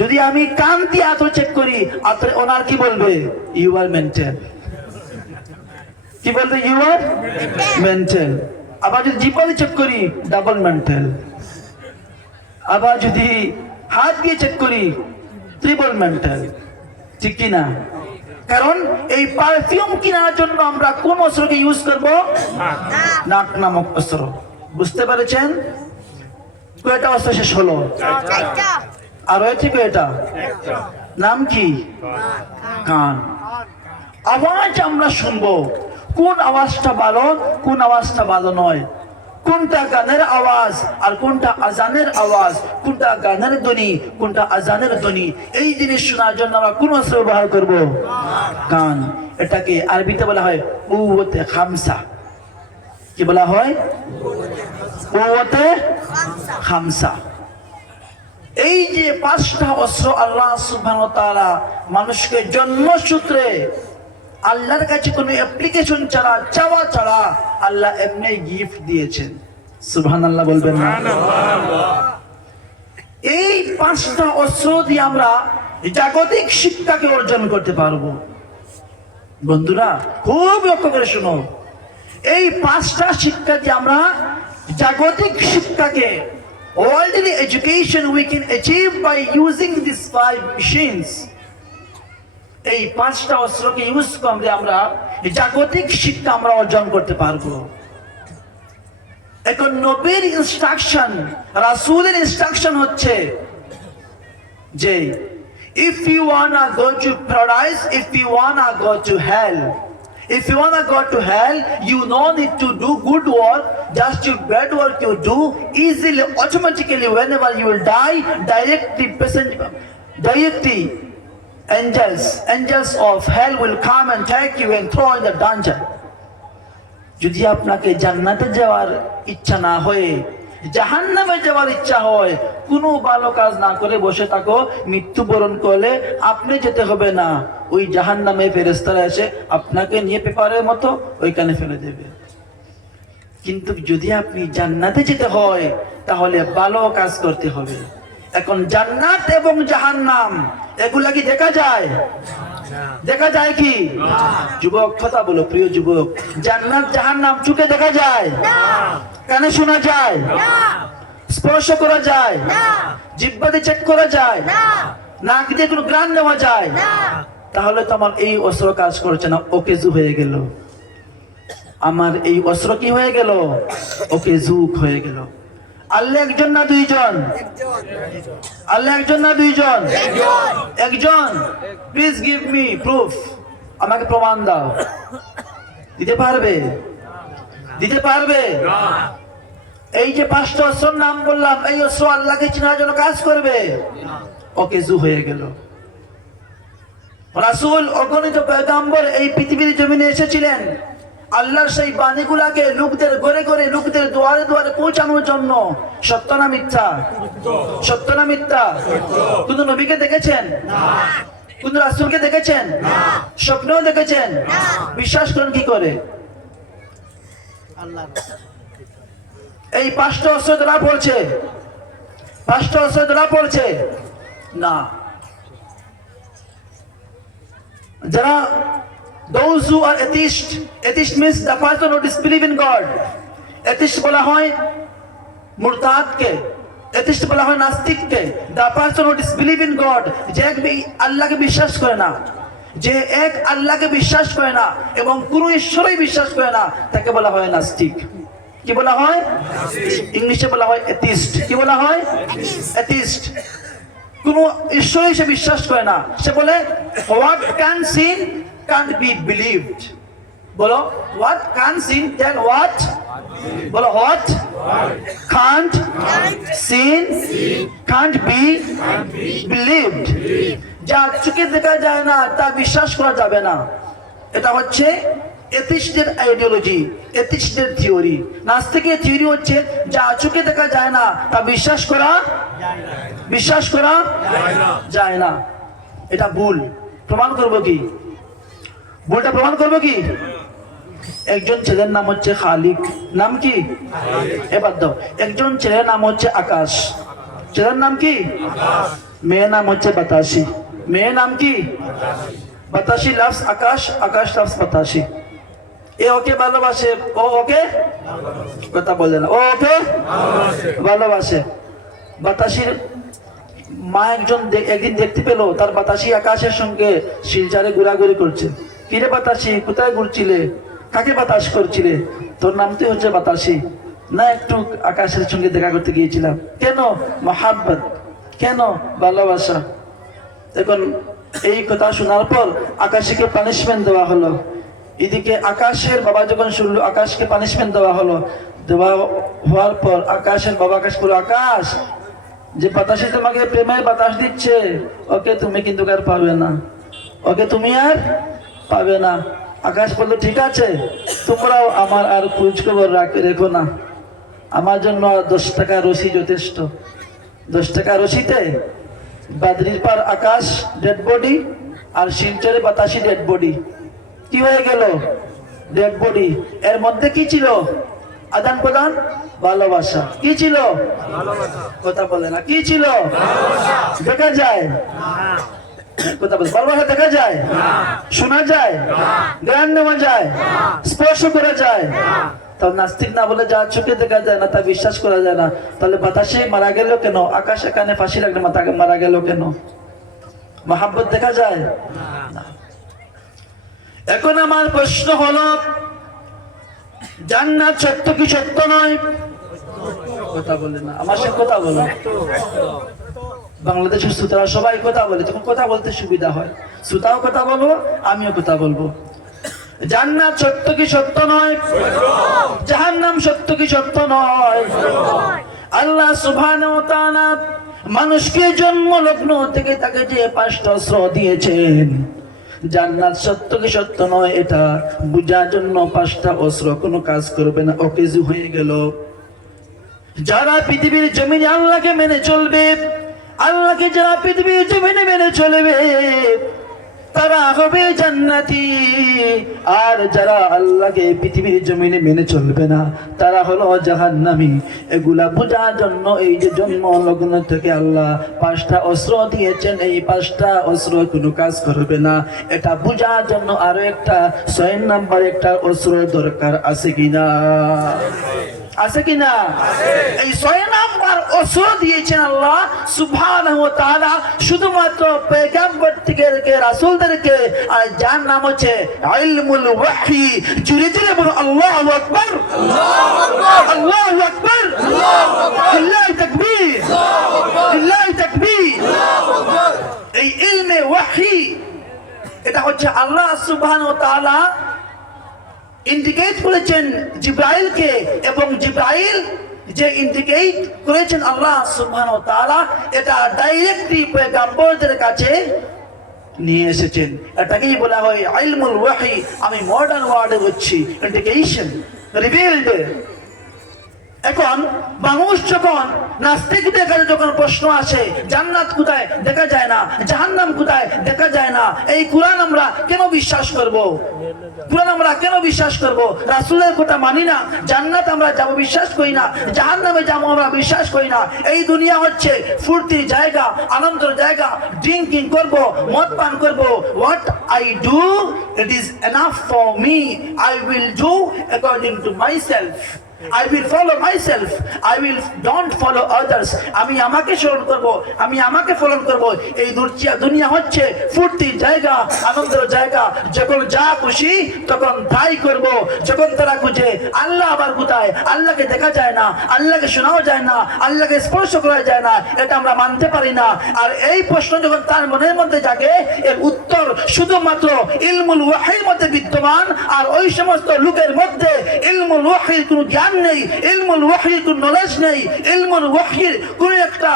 যদি আমি কান দিয়ে আতর চেক করি, আতরের ওনার কি বলবে? You are mental. কি বলবে? You are mental. আবার যদি জিহ্বা দিয়ে চেক করি, ডাবল মেন্টাল। আবার যদি হাত দিয়ে চেক করি, ট্রিপল মেন্টাল। ঠিক কি না? কারণ এই পারফিউম কেনার জন্য আমরা কোন অস্ত্রকে ইউজ করব? নাক নামক অস্ত্র। বুঝতে পেরেছেন? কয়টা অস্ত্র শেষ হলো? আর রয়েছে কয়টা? নাম কি? কান। আওয়াজ আমরা শুনবো, কোন আওয়াজটা ভালো, কোন আওয়াজটা ভালো নয়, কোনটা গানের আওয়াজ আর কোনটা আজানের আওয়াজ, কোনটা গানের ধ্বনি, কোনটা আজানের ধ্বনি, এই জিনিস শোনার জন্য আমরা কোন অস্ত্র ব্যবহার করবো? কান। এটাকে আরবিতে বলা হয় কুওয়াতে খামসা। কি বলা হয়? কুওয়াতে খামসা। এই যে 5টা অস্ত্র আল্লাহ সুবহানাহু ওয়া তাআলা মানুষকে জন্মসূত্রে, আল্লাহর কাছে কোনো অ্যাপ্লিকেশন ছাড়া, চাওয়া ছাড়া আল্লাহ এমনি গিফট দিয়েছেন। সুবহানাল্লাহ বলবেন না? এই 5টা অস্ত্র দিয়ে আমরা জাগতিক শিক্ষাকে অর্জন করতে পারবো। বন্ধুরা খুব লক্ষ্য করে শোনো, এই 5টা শিক্ষা দিয়ে আমরা জাগতিক শিক্ষাকে, worldly education we can achieve by using these 5 machines. এই 5টা অস্ত্রকে ইউজ করে আমরা জাগতিক শিক্ষা আমরা অর্জন করতে পারবো। এখন নবীর ইনস্ট্রাকশন, রাসূলের ইনস্ট্রাকশন হচ্ছে যে if you wanna go to paradise, if you wanna go to hell, if you wanna go to hell, you no need to do good work, just your bad work you do easily, automatically. Whenever you will die, directly angels of hell will come and take you and throw in the dungeon. যদি আপনাকে জান্নাতে যাওয়ার ইচ্ছা না হয়, জাহান্নামে যাওয়ার ইচ্ছা হয়, কোনো ভালো কাজ না করে বসে থাকো, মৃত্যুবরণ করলে আপনি যেতে হবে না, ওই জাহান্নামে ফেরেশতারা এসে আপনাকে নিয়ে পেপারের মতো ওইখানে ফেলে দেবে। কিন্তু যদি আপনি জান্নাতে যেতে হয় তাহলে ভালো কাজ করতে হবে। এখন জান্নাত এবং জাহান্নাম এগুলা কি দেখা যায়? দেখা যায় কি? যুবক কথা বলো, প্রিয় যুবক, জান্নাত জাহান্নাম চোখে দেখা যায়? কানে শোনা যায়? স্পর্শ করা যায়? জিহ্বা দিয়ে চেক করা যায়? নাক দিয়ে কোনো ঘ্রাণ নেওয়া যায়? তাহলে তো আমার এই অস্ত্র কাজ করছে না, অকেজু হয়ে গেল। আমার এই অস্ত্র কি হয়ে গেল? অকেজুক হয়ে গেল। আল্লাহ একজন না দুইজন? আল্লাহ একজন না দুইজন? একজন। প্লিজ গিভ মি প্রুফ, আমাকে প্রমাণ দাও। দিতে পারবে? দিতে পারবে? এই যে 5টা অস্ত্রের নাম বললাম, এই অস্ত্র আল্লাহকে চেনার জন্য কাজ করবে? অকেজু হয়ে গেল। রাসূল অগণিত পয়গম্বর এই পৃথিবীর জমিনে এসেছিলেন আল্লাহর সেই বাণীগুলাকে লোকদের ঘরে ঘরে, লোকদের দুয়ারে দুয়ারে পৌঁছানোর জন্য। সত্য না মিথ্যা? সত্য না মিথ্যা? কোন নবীকে দেখেছেন? কোন রাসূলকে দেখেছেন? স্বপ্নেও দেখেছেন? বিশ্বাস করেন কি করে? এই 5টা অস্ত্র ধরা পড়ছে? 5টা অস্ত্র ধরা পড়ছে না। যারা those who are atheist means the person who disbelieve in God. atheist বলা হয় মুরতাদকে, atheist বলা হয় নাস্তিককে। the person who disbelieve in God, যে আল্লাহকে বিশ্বাস করে না, যে এক আল্লাহকে বিশ্বাস করে না এবং কোনো ঈশ্বরই বিশ্বাস করে না, তাকে বলা হয় নাস্তিক। কি বলা হয়? ইংলিশে বলা হয় atheist। কি বলা হয়? atheist। কোনো ঈশ্বরই সে বিশ্বাস করে না। সে বলে what can sin can't be believed. বলো what can sin, then what? বলো what can't sin can't be believed. যা চোখে দেখা যায় না তা বিশ্বাস করা যাবে না। এটা হচ্ছে এথিস্টদের আইডিওলজি, এথিস্টদের থিওরি। নাস্তিকের থিওরি হচ্ছে যা চোখে দেখা যায় না তা বিশ্বাস করা যায় না। এটা ভুল। প্রমাণ করবো কি? ভুলটা প্রমাণ করবো কি? একজন ছেলের নাম হচ্ছে খালিক। নাম কি? এবার দাও। একজন ছেলের নাম হচ্ছে আকাশ। ছেলের নাম কি? মেয়ের নাম হচ্ছে বাতাসি। মেয়ের নাম কি? বাতাসি লাভস আকাশ, আকাশ লাভস বাতাসি। এ ওকে ভালোবাসে, ও ওকে কথা বলে না, ও ওকে ভালোবাসে। বাতাসির মা একদিন দেখতে পেল তার বাতাসি আকাশের সঙ্গে শিলচরে ঘোরাঘুরি করছে। কিরে বাতাসি, কোথায় ঘুরছিলে? কাকে বাতাস করছিলে? তোর নাম তো হচ্ছে বাতাসি। না, একটু আকাশের সঙ্গে দেখা করতে গিয়েছিলাম। কেন? মহাব্বত। কেন? ভালোবাসা। এখন এই কথা শোনার পর আকাশীকে পানিশমেন্ট দেওয়া হলো। এদিকে আকাশের বাবা যখন শুনলো আকাশকে পানিশমেন্ট দেওয়া হলো, দেওয়া হওয়ার পর আকাশের বাবা আকাশ বলল, আকাশ, যে বাতাসে তোমাকে প্রেমের বাতাস দিচ্ছে, ওকে তুমি কিন্তু আর পাবে না, ওকে তুমি আর পাবে না। আকাশ বললো, ঠিক আছে, তোমরাও আমার আর খোঁজ খবর রেখো না, আমার জন্য 10 টাকা রশি যথেষ্ট। 10 টাকা রশিতে বাদরির পার আকাশ ডেড বডি আর শিলচরে বাতাসি ডেড বডি। কি হয়ে গেল? Dead body. এর মধ্যে কি ছিল? আদান প্রদান, ভালোবাসা। কি ছিল? কথা বলে না। কি ছিল? দেখা যায়? কথা বলে ভালোবাসা দেখা যায়? শোনা যায়? জ্ঞান নেওয়া যায়? স্পর্শ করা যায়? তাহলে নাস্তিক না বলে যা চোখে দেখা যায় না তা বিশ্বাস করা যায় না, তাহলে বাতাসে মারা গেল কেন? আকাশ এখানে ফাঁসি লাগলে মাথাকে মারা গেল কেন? মহাব্বত দেখা যায় না। এখন আমার প্রশ্ন হলো, জান্নাত সত্য কি সত্য নয়? কথা বলে না, আমার সাথে কথা বলো। বাংলাদেশের শ্রোতারা সবাই কথা বলে, তখন কথা বলতে সুবিধা হয়। শ্রোতাও কথা বলবো, আমিও কথা বলবো। জান্নাত সত্য কি সত্য নয়? জাহান্নাম সত্য কি সত্য নয়? আল্লাহ সুবহানাহু ওয়া তাআলা মানুষকে জন্ম লগ্ন থেকে তাকে যে 5টা অস্ত্র দিয়েছেন, জান্নাত সত্য কি সত্য নয় এটা বুঝার জন্য 5টা অস্ত্র কোনো কাজ করবে না, অকেজু হয়ে গেল। যারা পৃথিবীর জমিনে আল্লাহকে মেনে চলবে, আল্লাহকে যারা পৃথিবীর জমিনে মেনে চলবে তারা হবে জান্নাতি, আর যারা আল্লাহকে পৃথিবীর জমিনে মেনে চলবে না তারা হলো জাহান্নামী। এগুলা বোঝার জন্য এই যে জন্ম লগ্ন থেকে আল্লাহ 5টা অস্ত্র দিয়েছেন, এই 5টা অস্ত্র কোনো কাজ করবে না, এটা বোঝার জন্য আরো একটা 6 নাম্বার একটা অস্ত্র দরকার আছে কিনা? আছে কিনা? এই 6 নাম্বার অস্ত্র দিয়েছেন আল্লাহ সুবহানাহু ওয়া তাআলা শুধুমাত্র পয়গম্বর থেকে রাসূলদেরকে, আর যার নাম হচ্ছে ইলমুল ওয়াহী। জুড়ে জুড়ে বলো আল্লাহু আকবার, আল্লাহু আকবার, আল্লাহু আকবার, আল্লাহু আকবার, লিল্লাহি তাকবীর, লিল্লাহি তাকবীর। এই ইলমে ওয়াহী এটা হচ্ছে আল্লাহ সুবহানাহু ওয়া তাআলা ইন্ডিকেট করেছেন জিবরাইলকে, এবং জিবরাইল যে ইন্ডিকেট করেছেন আল্লাহ সুবহানাহু ওয়া তাআলা এটা ডাইরেক্টলি পয়গম্বরদের কাছে নিয়ে এসেছেন। এটাকেই বলা হয় ইলমুল ওয়াহী। আমি মডার্ন ওয়ার্ডে বলছি ইন্ডিকেশন, রিভিলড। এখন মানুষ যখন নাস্তিকদের কাছে যখন প্রশ্ন আসে জান্নাত কোথায় দেখা যায় না, জাহান্নাম কোথায় দেখা যায় না, এই কুরআন আমরা কেন বিশ্বাস করব? কুরআন আমরা কেন বিশ্বাস করব? রাসূলের কথা মানি না, জান্নাত আমরা যাব বিশ্বাস করি না, জাহান্নামে যাব আমরা বিশ্বাস করি না। এই দুনিয়া হচ্ছে ফুর্তির জায়গা, আনন্দের জায়গা, ড্রিঙ্কিং করব, মদ পান করব। What I do, it is enough for me. I will do according to myself. I will follow myself. I will don't follow others. আমি আমাকে স্মরণ করব, আমি আমাকে ফলো করব। এই দুনিয়া হচ্ছে ফুর্তির জায়গা, আনন্দের জায়গা। যখন যা খুশি তখন তাই করব। যখন তারা খুঁজে আল্লাহ আবার কোথায়, আল্লাহকে দেখা যায় না, আল্লাহকে শোনাও যায় না, আল্লাহকে স্পর্শ করা যায় না, এটা আমরা মানতে পারি না। আর এই প্রশ্ন যখন তার মনের মধ্যে জাগে, এর উত্তর শুধুমাত্র ইলমুল ওয়াহীর মধ্যে বিদ্যমান। আর ওই সমস্ত লোকের মধ্যে ইলমুল ওয়াহীর কোনো জ্ঞান নেই, ইলমুল ওয়াহীর কোনো নলেজ নেই, ইলমুল ওয়াহীর কোনো একটা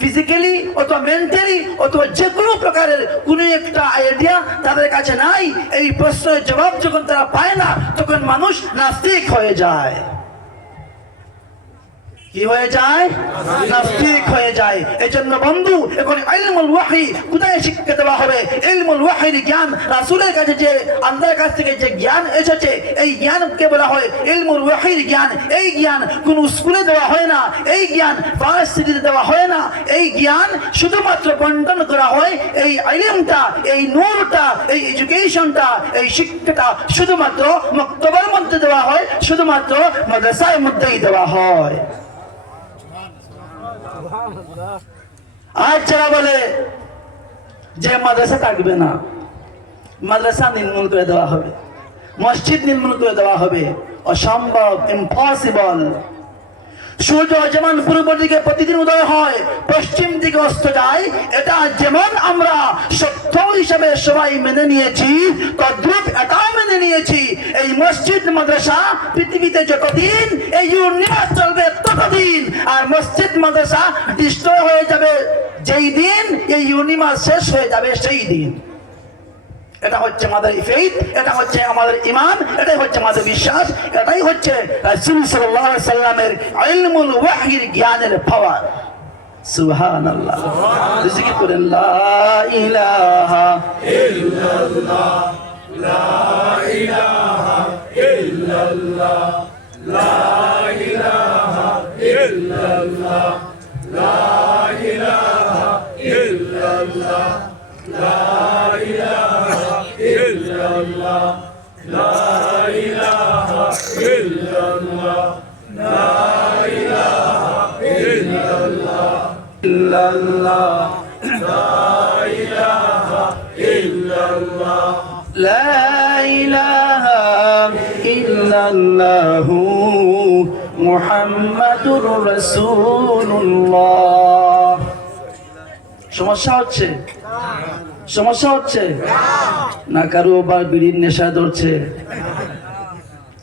ফিজিক্যালি অথবা মেন্টালি অথবা যে কোনো প্রকারের কোনো একটা আইডিয়া তাদের কাছে নাই। এই প্রশ্নের জবাব যখন তারা পায় না তখন মানুষ নাস্তিক হয়ে যায়। কি হয়ে যায়? নাস্তিক হয়ে যায়। এজন্য বন্ধু, এখন ইলমুল ওয়াহী কোথায় শিক্ষা দেওয়া হবে? ইলমুল ওয়াহীর জ্ঞান রাসূলের কাছে যে আল্লাহর কাছ থেকে যে জ্ঞান এসেছে, এই জ্ঞানকে বলা হয় ইলমুল ওয়াহীর জ্ঞান। এই জ্ঞান কোন স্কুলে দেওয়া হয় না, এই জ্ঞান ভার্সিটিতে দেওয়া হয় না, এই জ্ঞান শুধুমাত্র বন্টন করা হয়। এই ইলমটা, এই নূরটা, এই এডুকেশনটা, এই শিক্ষাটা শুধুমাত্র মক্তবার মধ্যে দেওয়া হয়, শুধুমাত্র মাদ্রাসার মধ্যেই দেওয়া হয়। আর যারা বলে যে মাদ্রাসা থাকবে না, মাদ্রাসা নির্মূল করে দেওয়া হবে, মসজিদ নির্মূল করে দেওয়া হবে, অসম্ভব, ইম্পসিবল। সূর্য যেমন পূর্ব দিকে প্রতিদিন উদয় হয়, পশ্চিম দিকে অস্ত যায়, এটা যেমন আমরা সত্য হিসাবে সবাই মেনে নিয়েছি, তদ্রূপ এটাও মেনে নিয়েছি। এই মসজিদ মাদ্রাসা পৃথিবীতে যতদিন এই ইউনিভার্স চলবে ততদিন, আর মসজিদ মাদ্রাসা ডিস্ট্রয় হয়ে যাবে যেই দিন এই ইউনিভার্স শেষ হয়ে যাবে সেই দিন। এটা হচ্ছে আমাদের ফেইথ, এটা হচ্ছে আমাদের ঈমান, এটাই হচ্ছে আমাদের বিশ্বাস, এটাই হচ্ছে রাসূল সাল্লাল্লাহু আলাইহি সাল্লামের ইলমুল ওয়াহীর জ্ঞানের পাওয়ার। সুবহানাল্লাহ। জিকির করেন লা ইলাহা ইল্লাল্লাহ, লা ইলাহা ইল্লাল্লাহ, লা ইলাহা ইল্লাল্লাহ, লা ইলাহা ইল্লাল্লাহ, লা ইলাহা ইল্লাল্লাহ, লা ইলাহা ইল্লাল্লাহ, লা ইলাহা ইল্লাল্লাহ, ইল্লাল্লাহ, লা ইলাহা ইল্লাল্লাহ, লা ইলাহা ইল্লাল্লাহু মুহাম্মাদুর রাসূলুল্লাহ। সমস্যা হচ্ছে? সমস্যা হচ্ছে না? কারো বা বিড়ির নেশা ধরছে?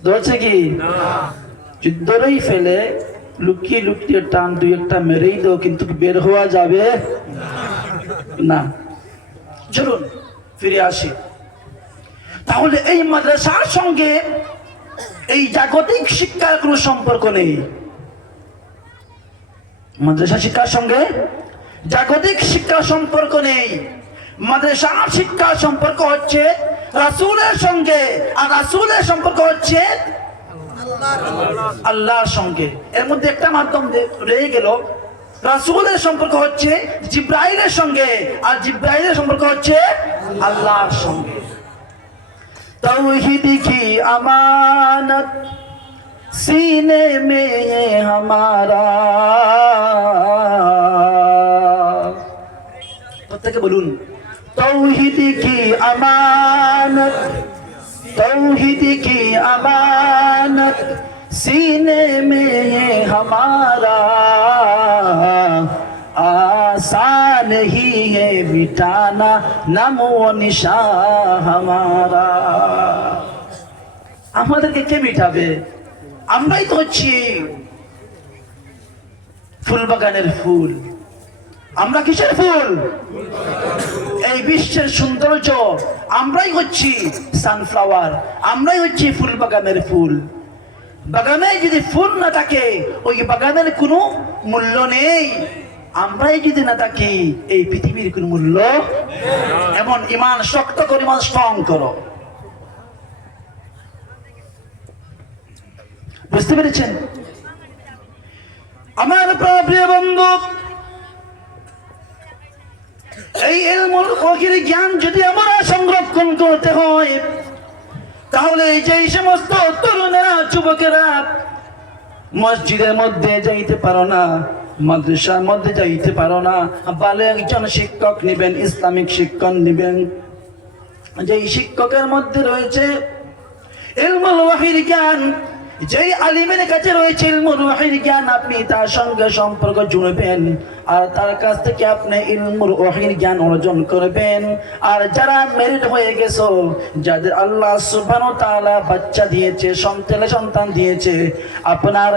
ধরছে কি? ধরেই ফেলে, লুকিয়ে লুকিয়ে টান দুই একটা মেরেই দাও, কিন্তু বের হওয়া যাবে না। চলুন ফিরে আসি। তাহলে এই মাদ্রাসার সঙ্গে এই জাগতিক শিক্ষার কোনো সম্পর্ক নেই। মাদ্রাসা শিক্ষার সঙ্গে জাগতিক শিক্ষার সম্পর্ক নেই। মাদ্রাসার শিক্ষার সম্পর্ক হচ্ছে রাসূলের সঙ্গে, আর রাসূলের সম্পর্ক হচ্ছে আল্লাহর সঙ্গে। এর মধ্যে একটা মাধ্যম রয়ে গেল। রাসূলের সম্পর্ক হচ্ছে জিবরাইলের সঙ্গে, আর জিবরাইলের সম্পর্ক হচ্ছে আল্লাহর সঙ্গে। तौहीद की अमानत सीने में है हमारा। প্রত্যেকে বলুন, तौहीद की अमानत, तौहीद की अमानत सीने में है हमारा। आसान ही है मिटाना नाम व निशा हमारा। আমাদেরকে কে মিটাবে? আমরাই তো হচ্ছি ফুল বাগানের ফুল। আমরা কিসের ফুল? এই বিশ্বের সৌন্দর্য। আমরাই হচ্ছি সানফ্লাওয়ার, আমরাই হচ্ছি ফুল বাগানের ফুল। বাগানে যদি ফুল না থাকে, ওই বাগানের কোনো মূল্য নেই। আমরাই যদি না থাকি, এই পৃথিবীর কোন মূল্য। এমন ইমান শক্ত করে, ইমান স্ট্রং করো। বুঝতে পেরেছেন আমার প্রিয় বন্ধু? এই ইলমুল ওয়াহির জ্ঞান যদি আমরা সংরক্ষণ করতে হয়, তাহলে এই যে সমস্ত তরুণেরা, যুবকেরা মসজিদের মধ্যে যাইতে পারো না, মাদ্রাসার মধ্যে যাইতে পারো না, ভালো একজন শিক্ষক নেবেন, ইসলামিক শিক্ষক নেবেন। যেই শিক্ষকের মধ্যে রয়েছে ইলমুল ওয়াহির জ্ঞান, যেই আলিমের কাছে রয়েছে ইলমুল ওয়াহির জ্ঞান, আপনি তার সঙ্গে সম্পর্ক জুড়বেন, আর তার কাছ থেকে আপনি ইলমুল ওয়াহির জ্ঞান অর্জন করবেন। আর যারা মেরিট হয়ে গেছো, যাদের আল্লাহ সুবহানাহু ওয়া তাআলা বাচ্চা দিয়েছে, সন্তান দিয়েছে, আপনার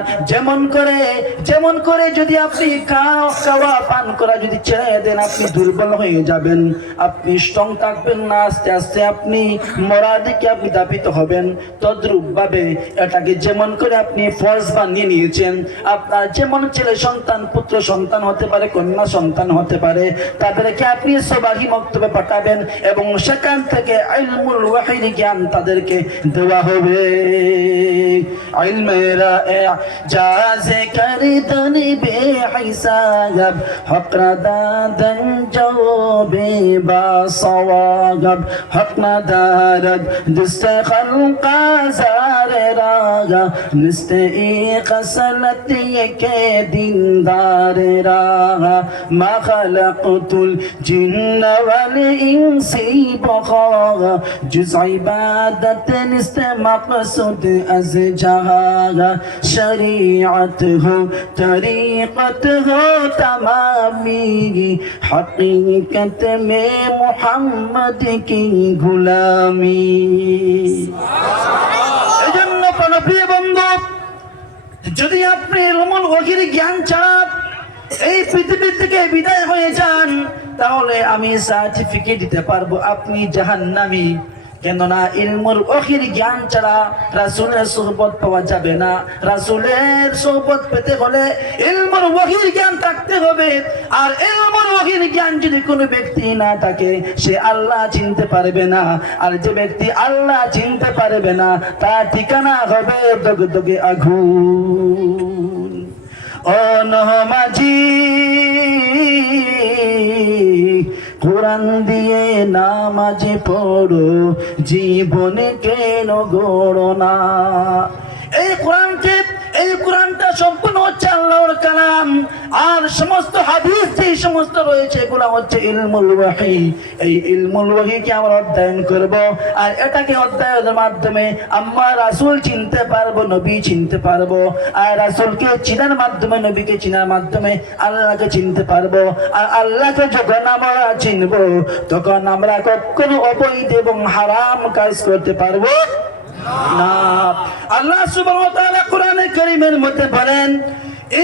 যেমন করে যদি আপনি খাওয়া পান করা যদি ছেড়ে দেন, আপনি দুর্বল হয়ে যাবেন, আপনি স্ট্রং থাকবেন না। আস্তে আস্তে আপনি মরার দিকে আপনি ধাবিত হবেন। তদ্রূপ ভাবে এটাকে যেমন করে আপনি ফরজ বানিয়ে নিয়েছেন, আপনার যেমন ছেলে সন্তান, পুত্র সন্তান হতে পারে, কন্যা সন্তান হতে পারে, তাদেরকে আপনি সবাহি মক্তবে পাঠাবেন, এবং সেখান থেকে ইলমুল ওয়াহির জ্ঞান তাদেরকে দেওয়া হবে। ইলমেরা ইজাজ করদন বেহিসাব, হকরা দাদন জওবে বাসওয়াব, হকনা দারদ দুস্ত খলকা জারে রাগা, নিস্তে কসলত কে দিনদার রাগা, মা খলকতুল জিন্ন ওয়াল ইনসি বখাগা, जुज़ इबादत निस्त मक़सूद अज़ जहागा, शरीअत हो तरीक़त हो तमामी, हक़ीक़त में मुहम्मद की गुलामी। एजন্য প্রিয় বন্ধু, যদি আপনি ইলমুল ওয়াহির জ্ঞান ছাড়া এই পৃথিবী থেকে বিদায় হয়ে যান, তাহলে আমি সার্টিফিকেট দিতে পারবো আপনি জাহান্নামী। কেননা ইলমুল ওয়াহির জ্ঞান ছাড়া রাসূলের সুহবত পাওয়া যাবে না। রাসূলের সুহবত পেতে হলে ইলমুল ওয়াহির জ্ঞান থাকতে হবে। আর ইলমুল ওয়াহির জ্ঞান যদি কোনো ব্যক্তি না থাকে, সে আল্লাহ চিনতে পারবে না। আর যে ব্যক্তি আল্লাহ চিনতে পারবে না, তার ঠিকানা হবে দগদগে আগুন। ও নহমাজি, কোরআন দিয়ে নামাজ পড়ো, জীবনে কেন গড়ো না? এই কোরআনকে এই কোরআনটা সম্পূর্ণ হচ্ছে আল্লাহর কালাম, আর সমস্ত হাদিস যে সমস্ত রয়েছে এগুলো হচ্ছে ইলমুল ওয়াহি। এই ইলমুল ওয়াহিকে আমরা অধ্যয়ন করব, আর এটাকে অধ্যয়নের মাধ্যমে আমরা রাসূল চিনতে পারবো, নবী চিনতে পারবো, আর রাসূলকে চিনার মাধ্যমে, নবীকে চিনার মাধ্যমে আল্লাহকে চিনতে পারবো। আর আল্লাহকে যখন আমরা চিনবো তখন আমরা কখনো অবৈধ এবং হারাম কাজ করতে পারবো না। আল্লাহ সুবহানাহু ওয়া তাআলা কোরআনে কারীমের মধ্যে বলেন,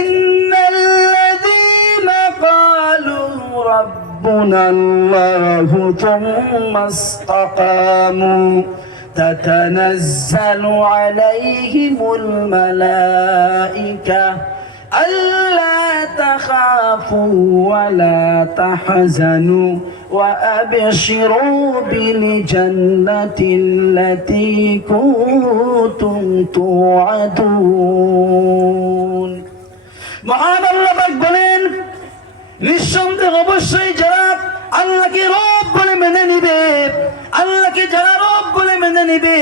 ইন্নাল্লাযীনা ক্বালু রাব্বুনাল্লাহু থুম্মা ইসতাকামু তাতানাজ্জালু আলাইহিমুল মালাইকা আল্লা তাখাফু ওয়া লা তাহজানু وأبشروا بالجنة التي كنتم توعدون। মহান আল্লাহ পাক বলেন, নিঃসন্দেহে অবশ্যই যারা আল্লাহকে রব বলে মেনে নিবে, আল্লাহকে যারা রব বলে মেনে নিবে,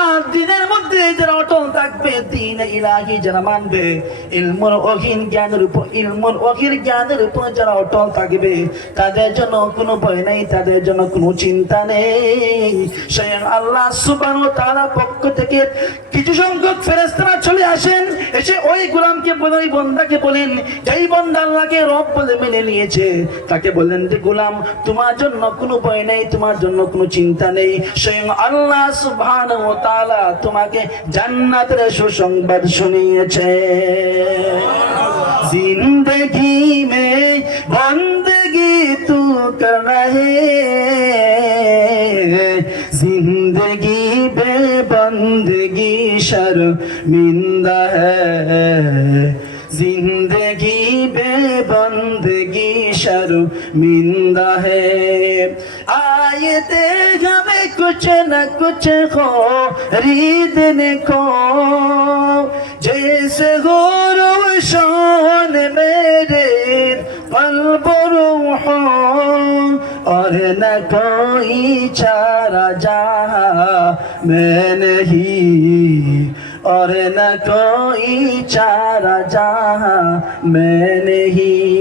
আর দ্বীনের মধ্যে যারা অটল থাকবে, দ্বীন ইলাহি যারা মানবে, ইলমুল ওয়াহির জ্ঞানের উপর, ইলমুল ওয়াহির জ্ঞানের উপর যারা অটল থাকবে, তাদের জন্য কোনো ভয় নেই, তাদের জন্য কোনো চিন্তা নেই। স্বয়ং আল্লাহ সুবহানাহু ওয়া তাআলার পক্ষ থেকে কিছু সংখ্যক ফেরেশতারা চলে আসেন, এসে ওই গোলামকে বলে, ওই বান্দাকে বলেন, যেই বান্দা আল্লাহকে রব বলে মেনে নিয়েছে, তাকে বললেন যে গোলাম, তোমার জন্য কোনো ভয় নেই, তোমার জন্য কোনো চিন্তা নেই। স্বয়ং আল্লাহ সুবহানাহু ওয়া তাআলা তোমাকে জান্নাতের সুসংবাদ শুনিয়েছে। জিন্দেগি মে বন্দেগি তু করনা হে, জিন্দেগি বে বন্দেগি শর্মিন্দা হে, जिंदगी बेबंदगी शर्मिंदा है। आए थे हमें कुछ न कुछ खरीदने को, जैसे हो रोशन मेरे कल्ब रूह, और न कोई चारा जहाँ मैं नहीं, और न कोई चारा जहाँ मैं नहीं।